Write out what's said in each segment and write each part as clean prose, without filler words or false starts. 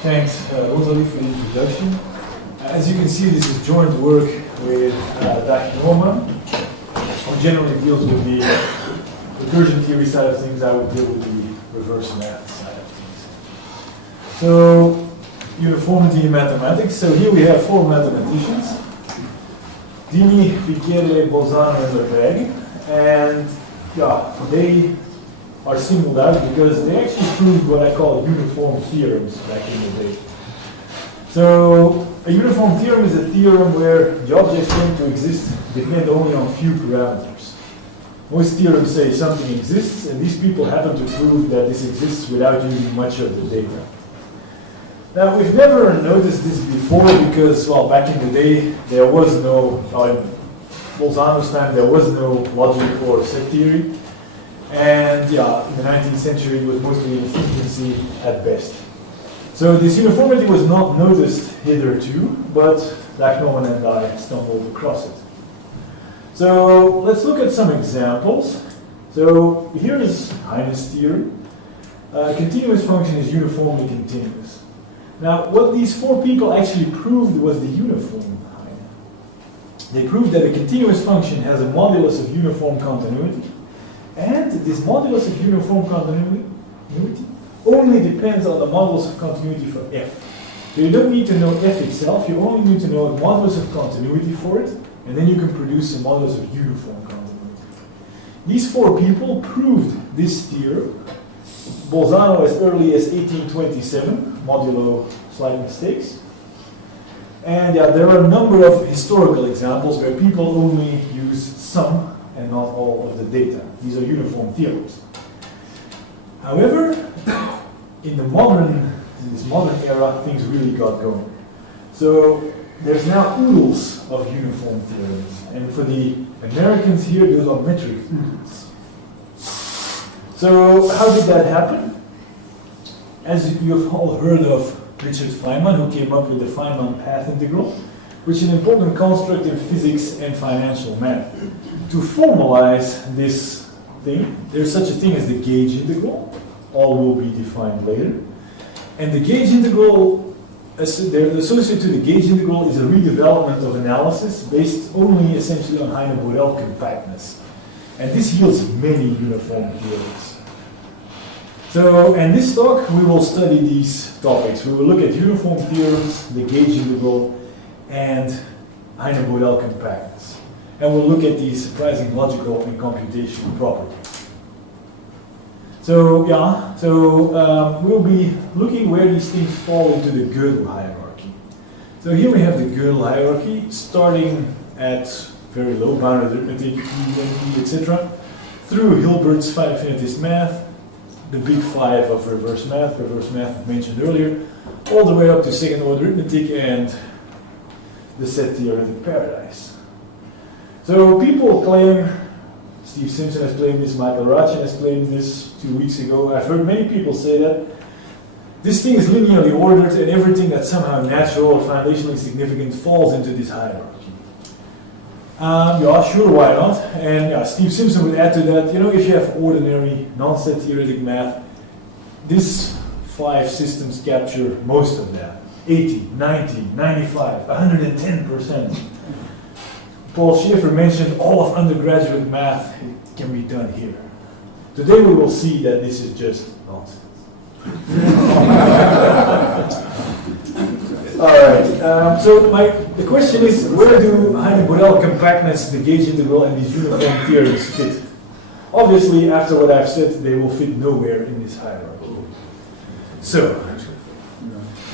Thanks, Rosalie, for the introduction. As you can see, this is joint work with Dag Normann, who generally deals with the recursion theory side of things. I would deal with the reverse math side of things. So, uniformity in mathematics. So here we have four mathematicians: Dini, Pincherle, Bolzano and Lebesgue, and they are singled out because they actually proved what I call uniform theorems back in the day. So a uniform theorem is a theorem where the objects claimed to exist depend only on few parameters. Most theorems say something exists, and these people happen to prove that this exists without using much of the data. Now, we've never noticed this before because, well, back in the day, there was no, in Bolzano's time, there was no logic or set theory. And in the 19th century, it was mostly in its infancy at best. So this uniformity was not noticed hitherto, but Dag Normann and I stumbled across it. So let's look at some examples. So here is Heine's theorem. A continuous function is uniformly continuous. Now, what these four people actually proved was the uniform Heine. They proved that a continuous function has a modulus of uniform continuity. And this modulus of uniform continuity only depends on the modulus of continuity for f. So you don't need to know f itself, you only need to know a modulus of continuity for it, and then you can produce a modulus of uniform continuity. These four people proved this theorem. Bolzano as early as 1827, modulo slight mistakes. And there are a number of historical examples where people only use some and not all of the data. These are uniform theorems. However, in this modern era, things really got going. So there's now oodles of uniform theorems, and for the Americans here, those are metric oodles. So how did that happen? As you've all heard of Richard Feynman, who came up with the Feynman path integral, which is an important construct in physics and financial math. To formalize this thing, there's such a thing as the gauge integral. All will be defined later. And the gauge integral, associated to the gauge integral, is a redevelopment of analysis based only essentially on Heine-Borel compactness. And this yields many uniform theorems. So, in this talk, we will study these topics. We will look at uniform theorems, the gauge integral, and Heine-Borel compactness. And we'll look at these surprising logical and computational properties. So, we'll be looking where these things fall into the Gödel hierarchy. So here we have the Gödel hierarchy, starting at very low bounded arithmetic, etc., through Hilbert's five-infinitist math, the big five of reverse math mentioned earlier, all the way up to second-order arithmetic and the set theoretic paradise. So people claim, Steve Simpson has claimed this, Michael Rachin has claimed this 2 weeks ago. I've heard many people say that this thing is linearly ordered and everything that's somehow natural or foundationally significant falls into this hierarchy. Sure, why not? And Steve Simpson would add to that, if you have ordinary non-set theoretic math, these five systems capture most of that. 80, 90, 95, 110%. Paul Schaefer mentioned all of undergraduate math can be done here. Today we will see that this is just nonsense. Alright, so the question is, where do Heine-Borel compactness, the gauge integral, and these uniform theorems fit? Obviously, after what I've said, they will fit nowhere in this hierarchy. So,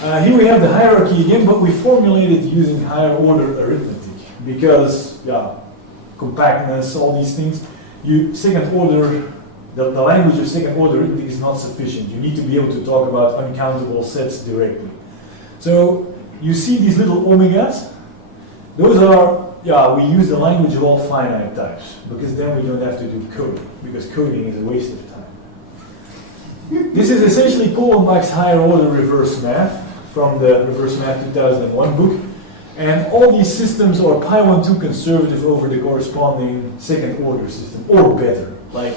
here we have the hierarchy again, but we formulate it using higher order arithmetic. Because, compactness, all these things, second order, the language of second order arithmetic is not sufficient. You need to be able to talk about uncountable sets directly. So, you see these little omegas? Those are, we use the language of all finite types, because then we don't have to do coding, because coding is a waste of time. This is essentially Kollenbach's higher order reverse math, from the Reverse Math 2001 book. And all these systems are pi1 2 conservative over the corresponding second order system, or better. Like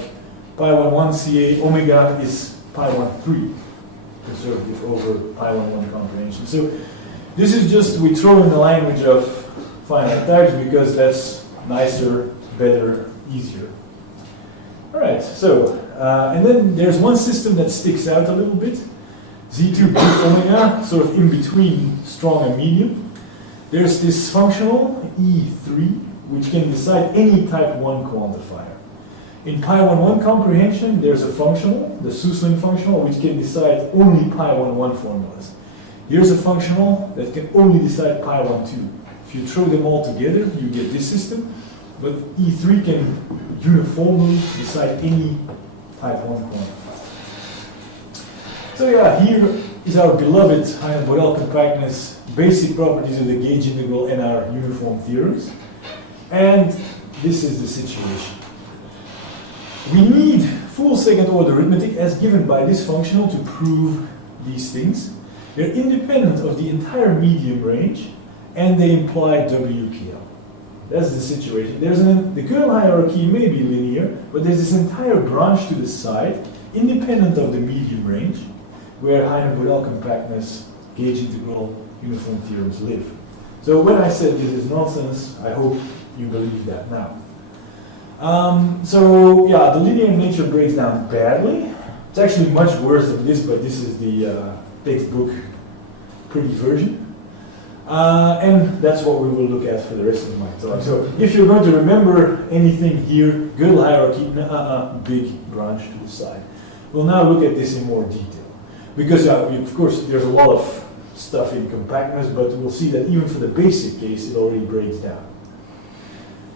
pi1 1 CA omega is pi1 3. conservative over pi1 comprehension. So this is just, we throw in the language of finite types because that's nicer, better, easier. All right, so, and then there's one system that sticks out a little bit. Z2 big omega, sort of in between strong and medium. There's this functional, E3, which can decide any type 1 quantifier. In pi1 comprehension, there's a functional, the Suslin functional, which can decide only pi1 formulas. Here's a functional that can only decide pi1. If you throw them all together, you get this system, but E3 can uniformly decide any type 1 quantifier. So yeah, here is our beloved Heine-Borel compactness, basic properties of the gauge integral, and our uniform theorems. And this is the situation. We need full second order arithmetic as given by this functional to prove these things. They're independent of the entire medium range, and they imply WKL. That's the situation. The Gödel hierarchy may be linear, but there's this entire branch to the side, independent of the medium range, where Heine-Borel compactness, gauge integral, uniform theorems live. So when I said this is nonsense, I hope you believe that now. So yeah, the linear nature breaks down badly. It's actually much worse than this, but this is the textbook pretty version. And that's what we will look at for the rest of my talk. So if you're going to remember anything here, Gödel hierarchy, big branch to the side. We'll now look at this in more detail. Because of course there's a lot of stuff in compactness, but we'll see that even for the basic case, it already breaks down.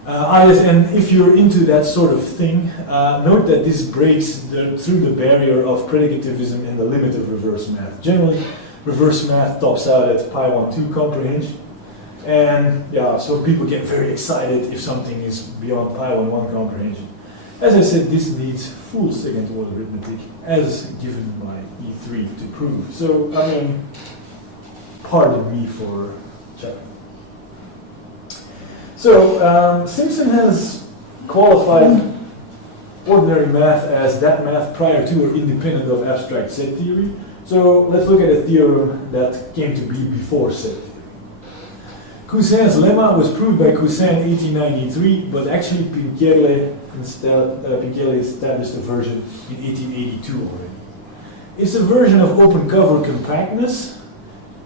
And if you're into that sort of thing, note that this breaks through the barrier of predicativism and the limit of reverse math. Generally, reverse math tops out at pi1 comprehension. And yeah, so people get very excited if something is beyond pi1 comprehension. As I said, this needs full second order arithmetic as given by E3 to prove. So, I mean, pardon me for checking. So, Simpson has qualified ordinary math as that math prior to or independent of abstract set theory. So, let's look at a theorem that came to be before set theory. Cousin's lemma was proved by Cousin in 1893, but actually Pincherle established a version in 1882 already. It's a version of open cover compactness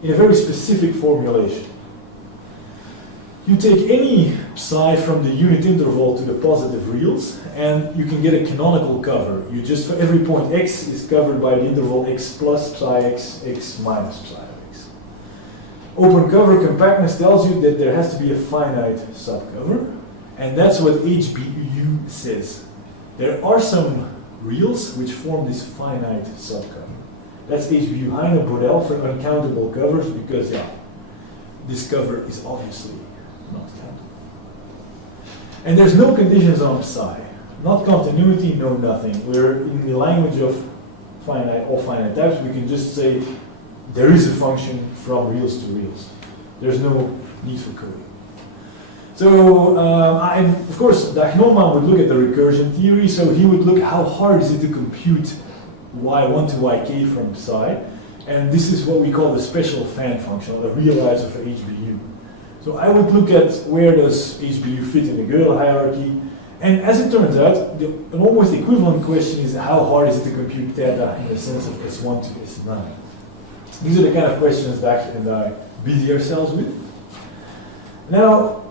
in a very specific formulation. You take any psi from the unit interval to the positive reals, and you can get a canonical cover. You just, for every point x is covered by the interval x plus psi x, x minus psi x. Open cover compactness tells you that there has to be a finite subcover, and that's what HBU says. There are some reals which form this finite subcover. That's HBU Heine-Borel for uncountable covers, because yeah, this cover is obviously not countable. And there's no conditions on psi. Not continuity, no nothing. We're in the language of all finite types, we can just say there is a function from reals to reals. There's no need for coding. So, and of course, Dag Normann would look at the recursion theory, so he would look how hard is it to compute y1 to yk from psi, and this is what we call the special fan function, a realizer for HBU. So I would look at where does HBU fit in the Gödel hierarchy, and as it turns out, an almost equivalent question is how hard is it to compute theta in the sense of S1 to S9. These are the kind of questions Dag and I busy ourselves with. Now,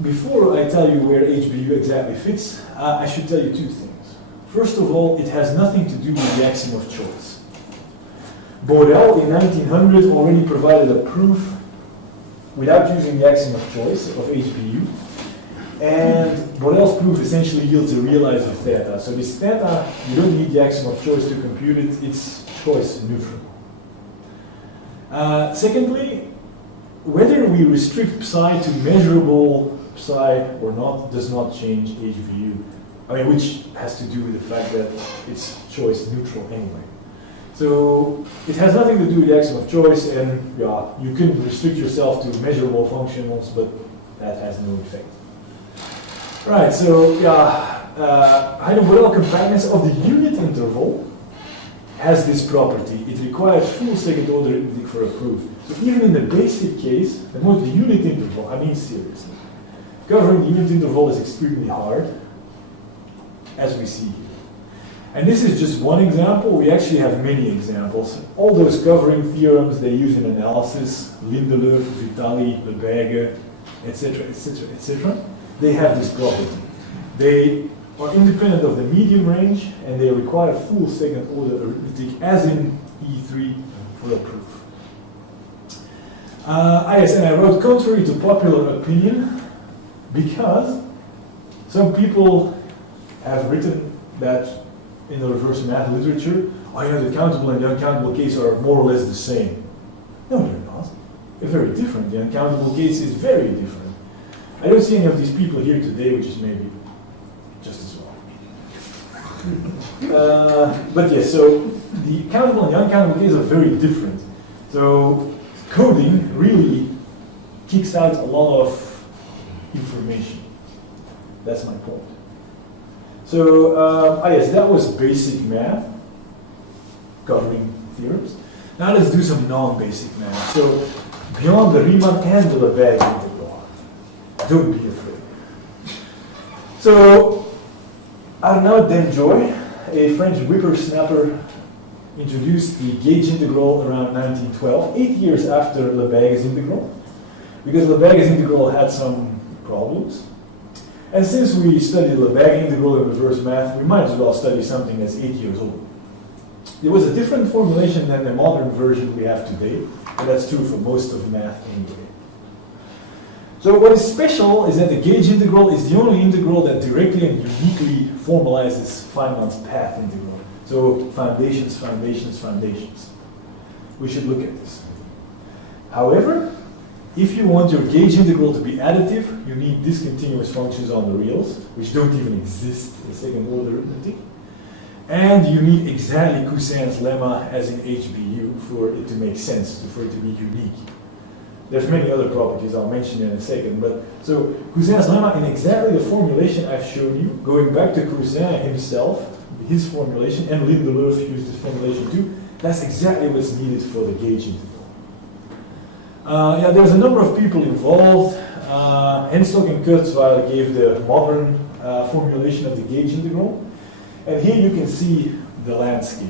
before I tell you where HBU exactly fits, I should tell you two things. First of all, it has nothing to do with the axiom of choice. Godel in 1900 already provided a proof without using the axiom of choice of HBU, and Godel's proof essentially yields a realizer of theta. So this theta, you don't need the axiom of choice to compute it, it's choice neutral. Secondly, whether we restrict psi to measurable psi or not does not change HBU. I mean, which has to do with the fact that it's choice neutral anyway. So it has nothing to do with the axiom of choice, and yeah, you can restrict yourself to measurable functionals, but that has no effect. Right, so yeah, Heine-Borel compactness of the unit interval has this property. It requires full second order arithmetic for a proof. So even in the basic case, the unit interval, I mean seriously, covering the unit interval is extremely hard, as we see here. And this is just one example. We actually have many examples. All those covering theorems they use in analysis, Lindelöf, Vitali, Lebesgue, etc., etc., etc., they have this property. They are independent of the medium range, and they require full second order arithmetic, as in E3 for a proof. Yes, and I wrote contrary to popular opinion, because some people have written that in the reverse math literature, the countable and the uncountable case are more or less the same. No, they're not. They're very different. The uncountable case is very different. I don't see any of these people here today, which is maybe just as well. But yes, so the countable and the uncountable case are very different. So coding really kicks out a lot of information. That's my point. So, yes, that was basic math, covering theorems. Now let's do some non-basic math. So, beyond the Riemann and the Lebesgue integral, don't be afraid. So, Arnaud Denjoy, a French whippersnapper, introduced the gauge integral around 1912, 8 years after Lebesgue's integral, because Lebesgue's integral had some problems. And since we studied Lebesgue integral in reverse math, we might as well study something that's 8 years old. It was a different formulation than the modern version we have today, but that's true for most of math anyway. So what is special is that the gauge integral is the only integral that directly and uniquely formalizes Feynman's path integral. So foundations, foundations, foundations. We should look at this. However, if you want your gauge integral to be additive, you need discontinuous functions on the reals, which don't even exist in second order arithmetic. And you need exactly Cousin's lemma as in HBU for it to make sense, for it to be unique. There's many other properties I'll mention in a second, but so Cousin's lemma in exactly the formulation I've shown you, going back to Cousin himself, his formulation, and Lindelöf used this formulation too, that's exactly what's needed for the gauge integral. There's a number of people involved. Henstock and Kurzweil gave the modern formulation of the gauge integral. And here you can see the landscape.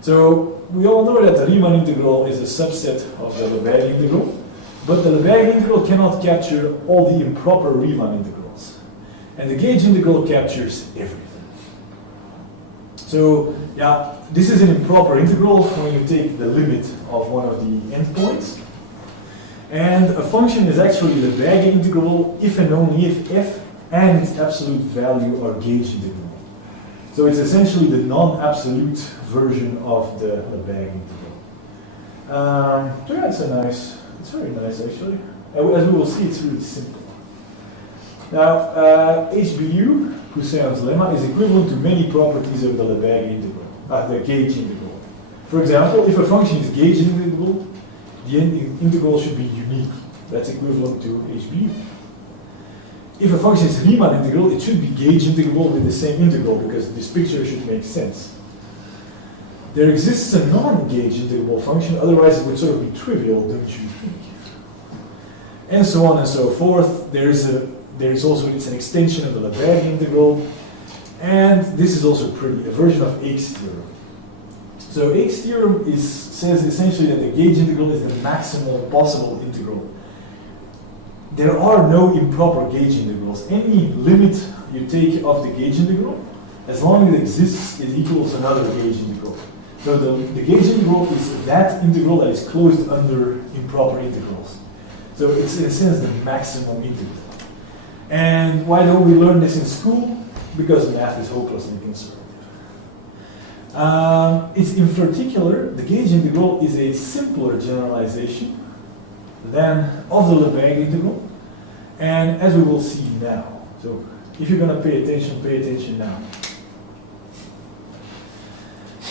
So we all know that the Riemann integral is a subset of the Lebesgue integral, but the Lebesgue integral cannot capture all the improper Riemann integrals. And the gauge integral captures everything. So this is an improper integral when you take the limit of one of the endpoints. And a function is actually the Lebesgue integral if and only if f and its absolute value are gauge integral. So it's essentially the non-absolute version of the Lebesgue integral. It's very nice actually. As we will see, it's really simple. Now, HBU, Cousin's lemma, is equivalent to many properties of the Lebesgue integral, the gauge integral. For example, if a function is gauge integrable, the integral should be unique. That's equivalent to HBU. If a function is Riemann integral, it should be gauge integrable with the same integral, because this picture should make sense. There exists a non-gauge integrable function, otherwise it would sort of be trivial, don't you think? And so on and so forth. It's an extension of the Lebesgue integral, and this is also a version of Ake's theorem. So Ake's theorem says essentially that the gauge integral is the maximal possible integral. There are no improper gauge integrals. Any limit you take of the gauge integral, as long as it exists, it equals another gauge integral. So the gauge integral is that integral that is closed under improper integrals. So it's in a sense the maximum integral. And why don't we learn this in school? Because math is hopelessly conservative. It's in particular, the gauge integral is a simpler generalization than of the Lebesgue integral, and as we will see now. So if you're going to pay attention now.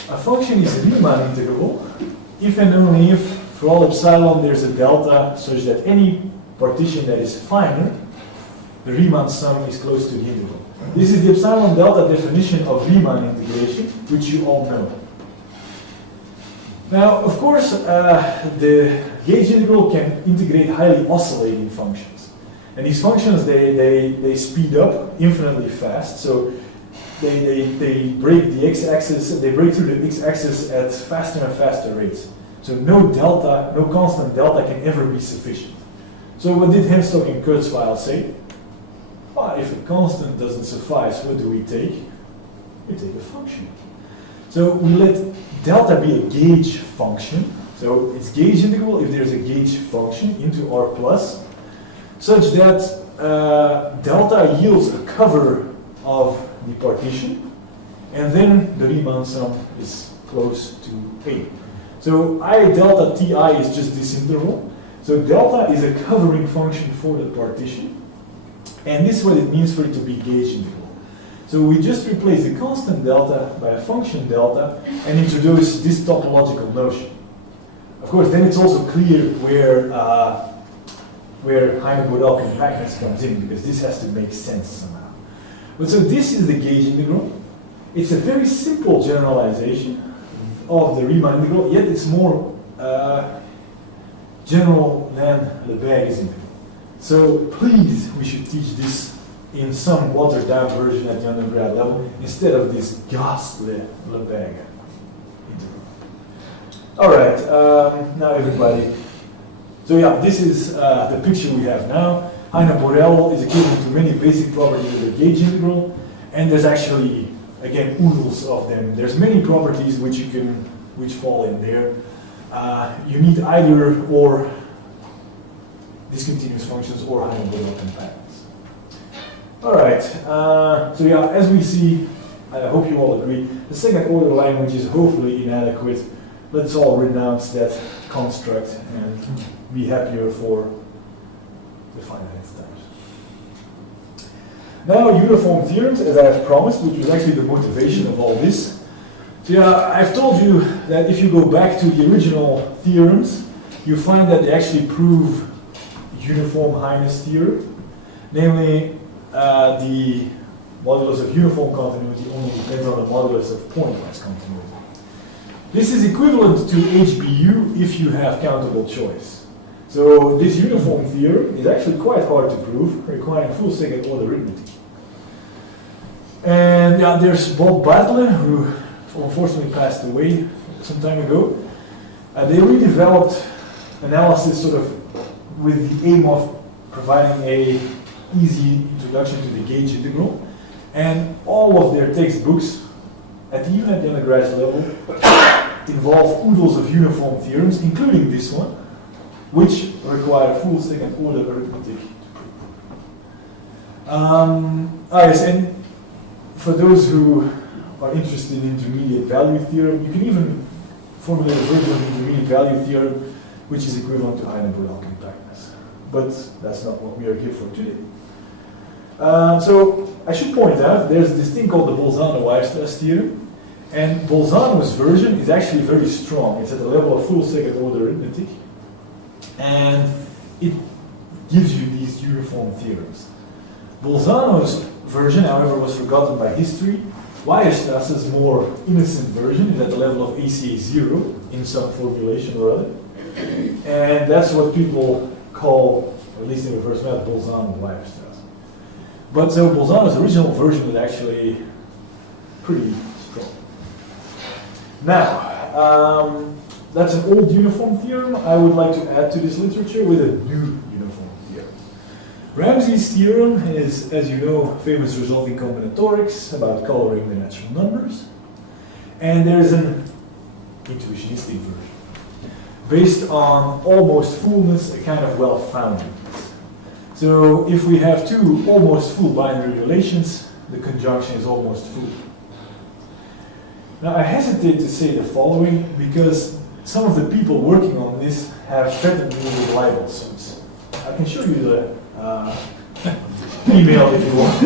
A function is Riemann integrable if and only if for all epsilon there's a delta such that any partition that is finer, the Riemann sum is close to the integral. This is the epsilon delta definition of Riemann integration, which you all know. Now, of course, the gauge integral can integrate highly oscillating functions. And these functions, they speed up infinitely fast. So they break the x-axis, they break through the x-axis at faster and faster rates. So no delta, no constant delta can ever be sufficient. So what did Hausdorff and Kurzweil say? Well, if a constant doesn't suffice, what do we take? We take a function. So we let delta be a gauge function. So it's gauge integral if there's a gauge function into R plus, such that delta yields a cover of the partition, and then the Riemann sum is close to A. So I delta Ti is just this interval. So delta is a covering function for the partition, and this is what it means for it to be gauge integral. So we just replace the constant delta by a function delta and introduce this topological notion. Of course, then it's also clear where Godel compactness comes in, because this has to make sense somehow. But so this is the gauge integral. It's a very simple generalization of the Riemann integral, yet it's more general than Lebesgue's integral. So please, we should teach this in some watered-down version at the undergrad level instead of this ghastly Lebesgue integral. All right, now everybody. So yeah, this is the picture we have now. Heine-Borel is equivalent to many basic properties of the gauge integral, and there's actually, again, oodles of them. There's many properties which fall in there. You need either or discontinuous functions or Heine-Borel compactness. All right, so yeah, as we see, I hope you all agree, the second order language is hopefully inadequate. Let's all renounce that construct and be happier for the finite times. Now, uniform theorems, as I have promised, which was actually the motivation of all this. So yeah, I've told you that if you go back to the original theorems, you find that they actually prove uniform Heine's theorem. Namely, the modulus of uniform continuity only depends on the modulus of pointwise continuity. This is equivalent to HBU if you have countable choice. So this uniform theorem is actually quite hard to prove, requiring full second order arithmetic. And yeah, there's Bob Butler, who unfortunately passed away some time ago. They redeveloped analysis sort of with the aim of providing a easy introduction to the gauge integral. And all of their textbooks, even at the undergraduate level, involve oodles of uniform theorems, including this one, which require full second order arithmetic to prove. Yes, and for those who are interested in intermediate value theorem, you can even formulate a version of intermediate value theorem which is equivalent to Heine-Borel compactness. But that's not what we are here for today. So I should point out there's this thing called the Bolzano-Weierstrass theorem, and Bolzano's version is actually very strong. It's at the level of full second order arithmetic, and it gives you these uniform theorems. Bolzano's version, however, was forgotten by history. Weierstrass's more innocent version is at the level of ACA 0 in some formulation or other. And that's what people call, at least in the first math, Bolzano and Weierstrass. But so Bolzano's original version is actually pretty strong. Now, that's an old uniform theorem I would like to add to this literature with a new uniform theorem. Ramsey's theorem is, as you know, famous result in combinatorics about coloring the natural numbers. And there's an intuitionistic version based on almost fullness, a kind of well-founded. So if we have two almost full binary relations, the conjunction is almost full. Now I hesitate to say the following because some of the people working on this have threatened me with libel suits. I can show you the email if you want.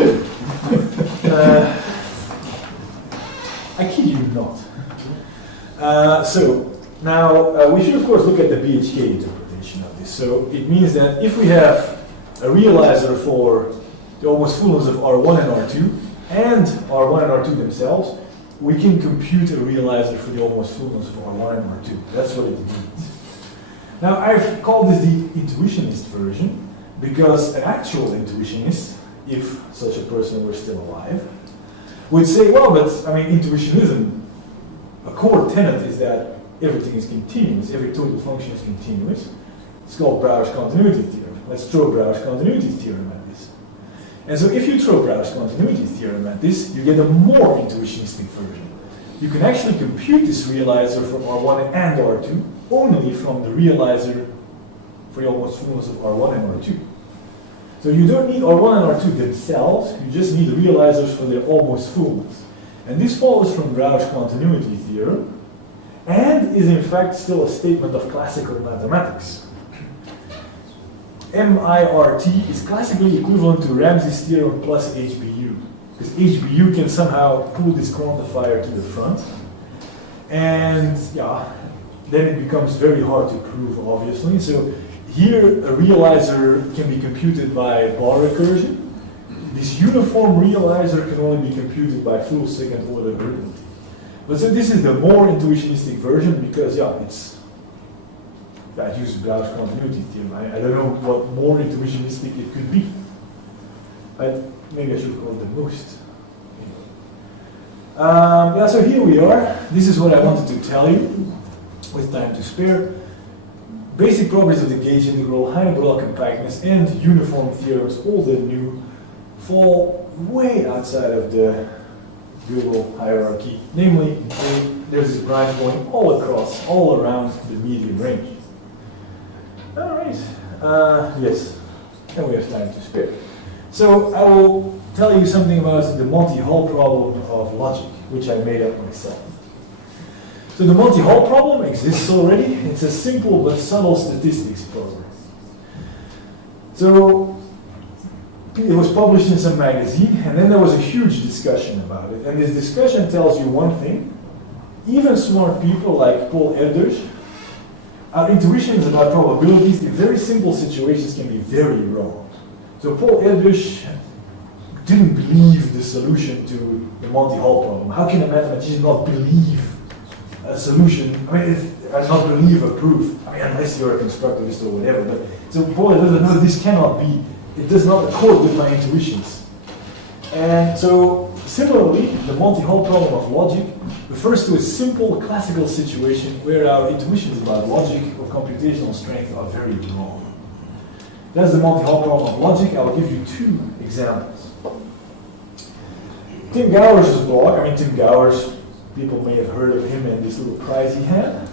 I kid you not. So now we should of course look at the BHK interpretation of this. So it means that if we have a realizer for the almost fullness of R1 and R2 and R1 and R2 themselves, we can compute a realizer for the almost fullness of R1 and R2. That's what it means. Now, I've called this the intuitionist version because an actual intuitionist, if such a person were still alive, would say, well, but I mean, intuitionism, a core tenet is that everything is continuous, every total function is continuous. It's called Brouwer's continuity theorem. Let's throw Brouwer's continuity theorem at this. And so if you throw Brouwer's continuity theorem at this, you get a more intuitionistic version. You can actually compute this realizer for R1 and R2 only from the realizer for the almost fullness of R1 and R2. So you don't need R1 and R2 themselves, you just need realizers for their almost fullness. And this follows from Brouwer's continuity theorem, and is in fact still a statement of classical mathematics. MIRT is classically equivalent to Ramsey's theorem plus HBU, because HBU can somehow pull this quantifier to the front. And yeah, then it becomes very hard to prove, obviously. So here, a realizer can be computed by bar recursion. This uniform realizer can only be computed by full second order arithmetic. But so this is the more intuitionistic version because, yeah, it uses Brouwer's continuity theorem. I don't know what more intuitionistic it could be. Maybe I should call it the most. Yeah, so here we are. This is what I wanted to tell you with time to spare. Basic properties of the gauge integral, high-Godel compactness, and uniform theorems, all the new, fall way outside of the Gödel hierarchy. Namely, there's this branch going all across, all around the medium range. All right. Yes, and we have time to spare. So I will tell you something about the Monty Hall problem of logic, which I made up myself. So the Monty Hall problem exists already. It's a simple but subtle statistics problem. So it was published in some magazine, and then there was a huge discussion about it. And this discussion tells you one thing. Even smart people like Paul Erdős, our intuitions about probabilities in very simple situations can be very wrong. So Paul Erdős didn't believe the solution to the Monty Hall problem. How can a mathematician not believe a solution? I mean, not believe a proof. I mean, unless you're a constructivist or whatever. But so Paul Erdős said, no, this cannot be. It does not accord with my intuitions. And so, similarly, the Monty Hall problem of logic refers to a simple classical situation where our intuitions about logic or computational strength are very wrong. That's the Monty Hall problem of logic. I will give you two examples. Tim Gowers' blog, I mean Tim Gowers, people may have heard of him and this little prize he had.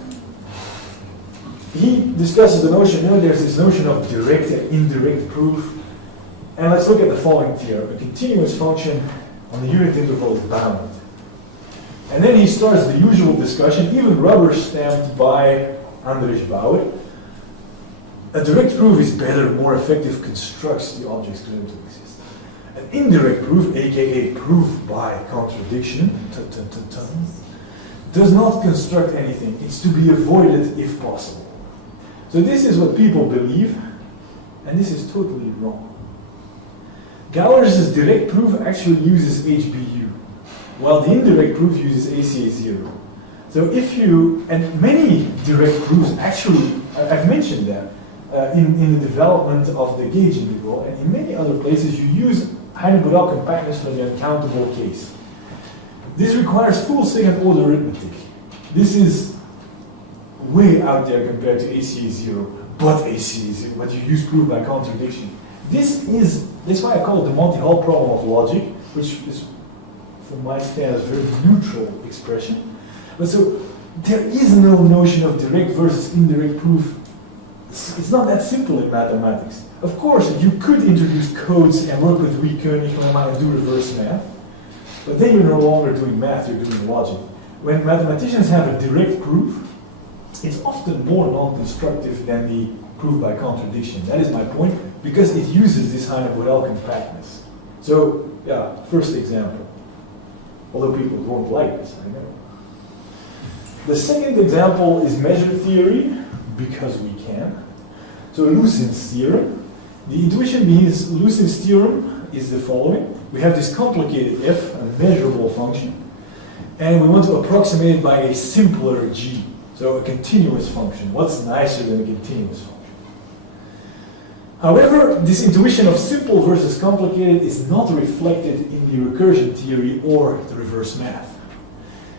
He discusses the notion, there's this notion of direct and indirect proof. And let's look at the following theorem. A continuous function on the unit interval is bounded. And then he starts the usual discussion, even rubber-stamped by Andrzej Bauer. A direct proof is better, more effective, constructs the objects claimed to exist. An indirect proof, aka proof by contradiction, does not construct anything. It's to be avoided if possible. So this is what people believe, and this is totally wrong. Gowers' direct proof actually uses HBU, while the indirect proof uses ACA0. So if you, and many direct proofs actually, I've mentioned that, in the development of the gauge integral, and in many other places you use Godel compactness for the uncountable case. This requires full second order arithmetic. This is way out there compared to ACA0, but ACA0, but you use proof by contradiction. That's why I call it the Monty Hall problem of logic, which is, from my stance, a very neutral expression. But so, there is no notion of direct versus indirect proof. It's not that simple in mathematics. Of course, you could introduce codes and work with recursion, lemma, and do reverse math, but then you're no longer doing math, you're doing logic. When mathematicians have a direct proof, it's often more non-constructive than the proof by contradiction. That is my point, because it uses this Godel compactness. So, yeah, first example. Although people won't like this, I know. The second example is measure theory, because we can. So Lucin's theorem. The intuition means Lucin's theorem is the following. We have this complicated f, a measurable function, and we want to approximate it by a simpler g, so a continuous function. What's nicer than a continuous function? However, this intuition of simple versus complicated is not reflected in the recursion theory or the reverse math.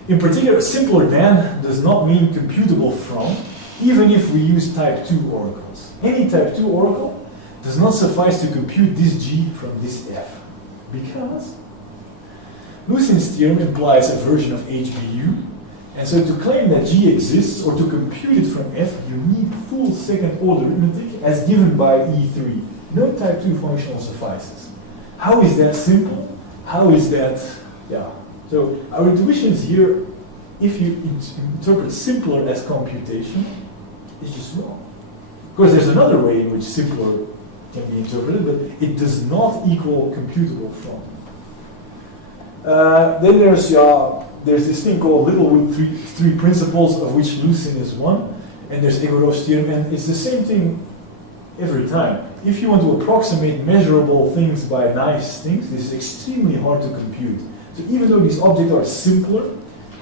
In particular, simpler than does not mean computable from, even if we use type 2 oracles. Any type 2 oracle does not suffice to compute this g from this f, because Lucin's theorem implies a version of HBU, and so to claim that g exists or to compute it from f, you need full second order arithmetic as given by E3. No type 2 functional suffices. How is that simple? How is that, yeah. So our intuitions here, if you interpret simpler as computation, is just wrong. Of course, there's another way in which simpler can be interpreted, but it does not equal computable from. Then there's this thing called Littlewood three principles, of which Lucin is one, and there's Egorow's theorem, and it's the same thing every time. If you want to approximate measurable things by nice things, this is extremely hard to compute. So even though these objects are simpler,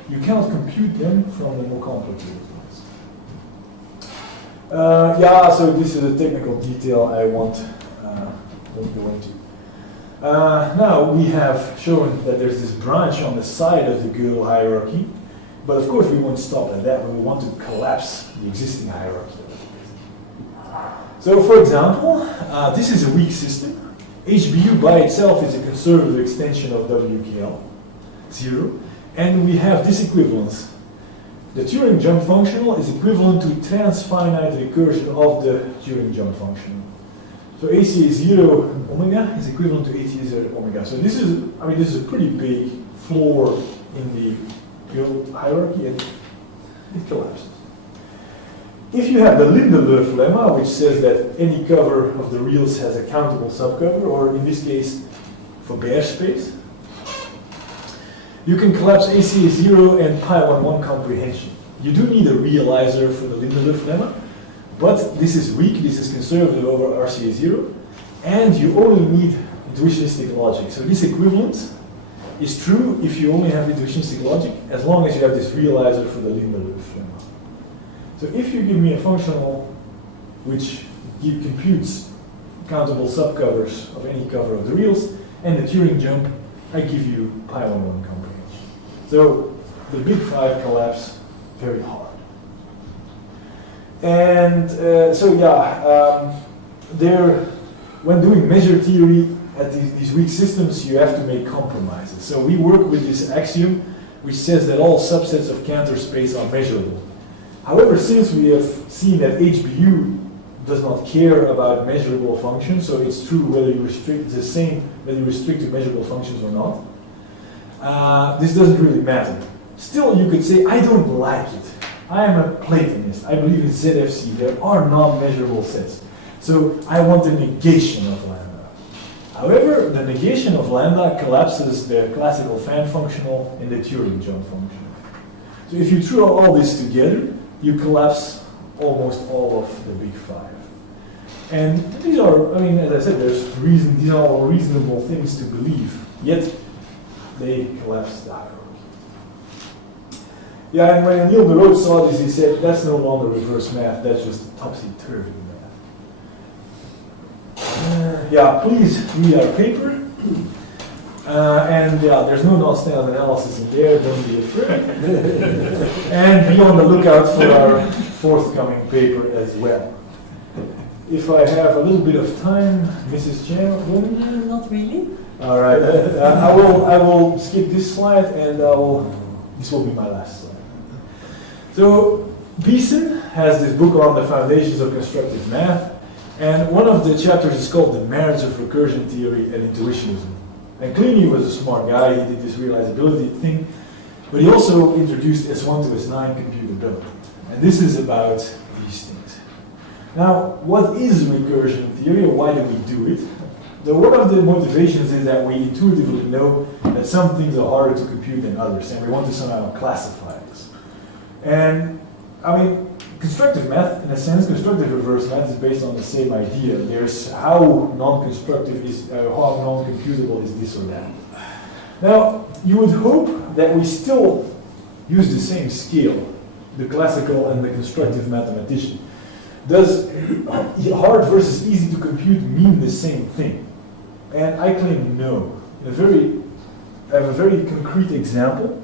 you cannot compute them from the more complicated ones. So this is a technical detail I won't go into. Now we have shown that there's this branch on the side of the Gödel hierarchy, but of course we won't stop at that. We want to collapse the existing hierarchy. So for example, this is a weak system. HBU by itself is a conservative extension of WKL, 0, and we have this equivalence. The Turing jump functional is equivalent to transfinite recursion of the Turing jump functional. So ACA0 omega is equivalent to ACA0 omega. So this is a pretty big floor in the Gödel hierarchy, and it collapses. If you have the Lindelöf lemma, which says that any cover of the reals has a countable subcover, or in this case, for bare space, you can collapse ACA0 and pi11 comprehension. You do need a realizer for the Lindelöf lemma, but this is weak, this is conservative over RCA0, and you only need intuitionistic logic. So this equivalence is true if you only have intuitionistic logic, as long as you have this realizer for the Lindelöf lemma. So if you give me a functional which computes countable subcovers of any cover of the reals, and the Turing jump, I give you pi11 comprehension. So the big five collapse very hard. And when doing measure theory at these weak systems, you have to make compromises. So we work with this axiom which says that all subsets of Cantor space are measurable. However, since we have seen that HBU does not care about measurable functions, so it's true whether you restrict, it's the same whether you restrict to measurable functions or not, this doesn't really matter. Still, you could say, I don't like it. I am a Platonist. I believe in ZFC. There are non-measurable sets. So I want the negation of lambda. However, the negation of lambda collapses the classical fan functional and the Turing jump functional. So if you throw all this together, you collapse almost all of the big five. And these are, as I said, these are all reasonable things to believe, yet they collapse the hierarchy. Yeah, and when Neil de Roodt saw this, he said, that's no longer reverse math, that's just topsy-turvy math. Please read our paper. There's no non-standard analysis in there, don't be afraid. And be on the lookout for our forthcoming paper as well. If I have a little bit of time, Mrs. Chen? Not really. All right. I will skip this slide, and this will be my last slide. So, Beeson has this book on the foundations of constructive math, and one of the chapters is called The Marriage of Recursion Theory and Intuitionism. And Kleene was a smart guy, he did this realizability thing, but he also introduced S1 to S9 computability. And this is about these things. Now, what is recursion theory, or why do we do it? One of the motivations is that we intuitively know that some things are harder to compute than others, and we want to somehow classify this. And, constructive math, in a sense, constructive reverse math is based on the same idea. There's how non-constructive is, how non-computable is this or that. Now, you would hope that we still use the same scale, the classical and the constructive mathematician. Does hard versus easy to compute mean the same thing? And I claim no. I have a very concrete example.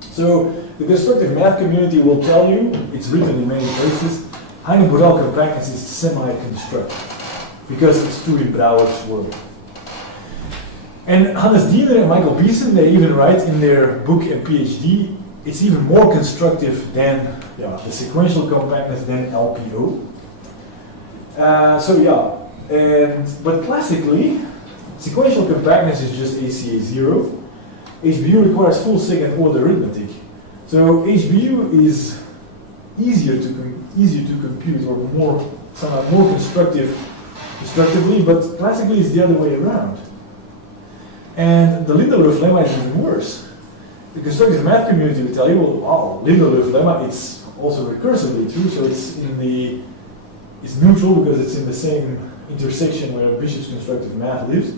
So the constructive math community will tell you, it's written in many places, Heine-Borel compactness is semi-constructive because it's true in Brouwer's work. And Hannes Dini and Michael Beeson, they even write in their book and PhD, it's even more constructive than the sequential compactness than LPO. But classically, sequential compactness is just ACA 0. HBU requires full second order arithmetic. So HBU is easy to compute or somehow more constructively, but classically it's the other way around. And the Lindelöf lemma is even worse. The constructive math community will tell you, well, wow, Lindelöf lemma, it's also recursively true, so it's neutral because it's in the same intersection where Bishop's constructive math lives.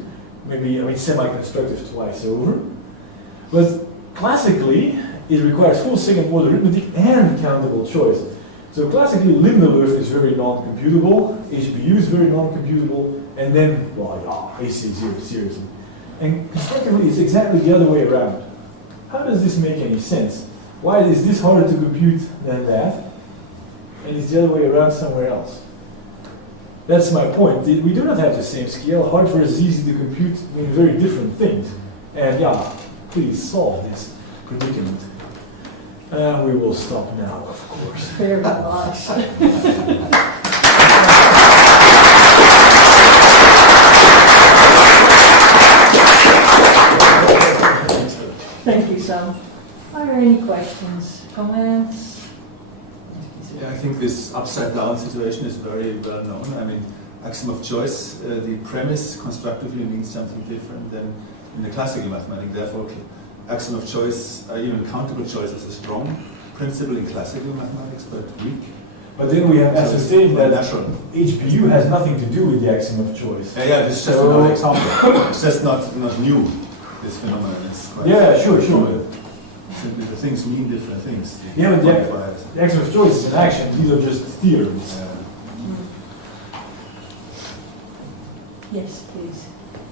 Maybe, semi-constructive twice over. But classically, it requires full second order arithmetic and countable choice. So classically, Lindelöf is very non-computable, HBU is very non-computable, and then, AC0, seriously. And constructively, it's exactly the other way around. How does this make any sense? Why is this harder to compute than that? And it's the other way around somewhere else. That's my point. We do not have the same scale. Hard versus easy to compute mean very different things. And please solve this predicament. We will stop now, of course. Very much. Thank you, Sam. Are there any questions, comments? Yeah, I think this upside-down situation is very well known. I mean, axiom of choice, the premise constructively means something different than in the classical mathematics. Therefore, axiom of choice, even countable choice is a strong principle in classical mathematics, but weak. But then we have ascertained that natural. HBU has nothing to do with the axiom of choice. Yeah, this is just another example. It's just not new, this phenomenon. It's quite sure. Simply the things mean different things. Yeah, but the axiom of choice is an action. These are just theorems. Yes, please.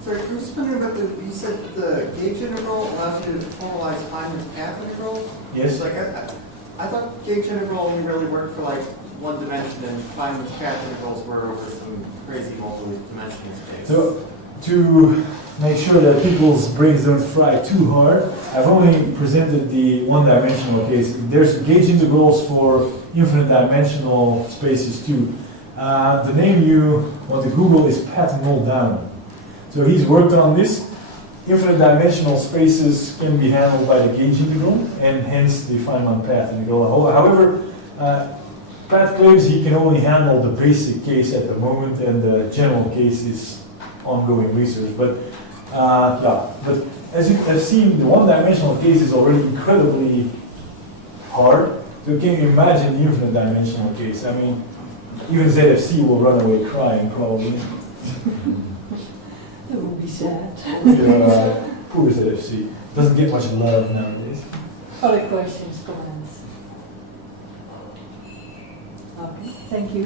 Sorry, I'm just wondering about you said the gauge integral allows you to formalize Feynman's path integral? Yes. Like I thought gauge integral only really worked for like one dimension and Feynman's path integrals were over some crazy multi-dimensional space. So to make sure that people's brains don't fry too hard, I've only presented the one-dimensional case. There's gauge integrals for infinite dimensional spaces too. The name you want to Google is Pat Bolzano. So he's worked on this. Infinite dimensional spaces can be handled by the gauge integral, and hence the Feynman path integral. However, Pat claims he can only handle the basic case at the moment, and the general case is ongoing research. But but as you have seen, the one-dimensional case is already incredibly hard. So can you imagine the infinite dimensional case? I mean, even ZFC will run away crying probably. It would be sad. Poor ZFC. Doesn't get much love nowadays. Other questions, comments? Okay, thank you.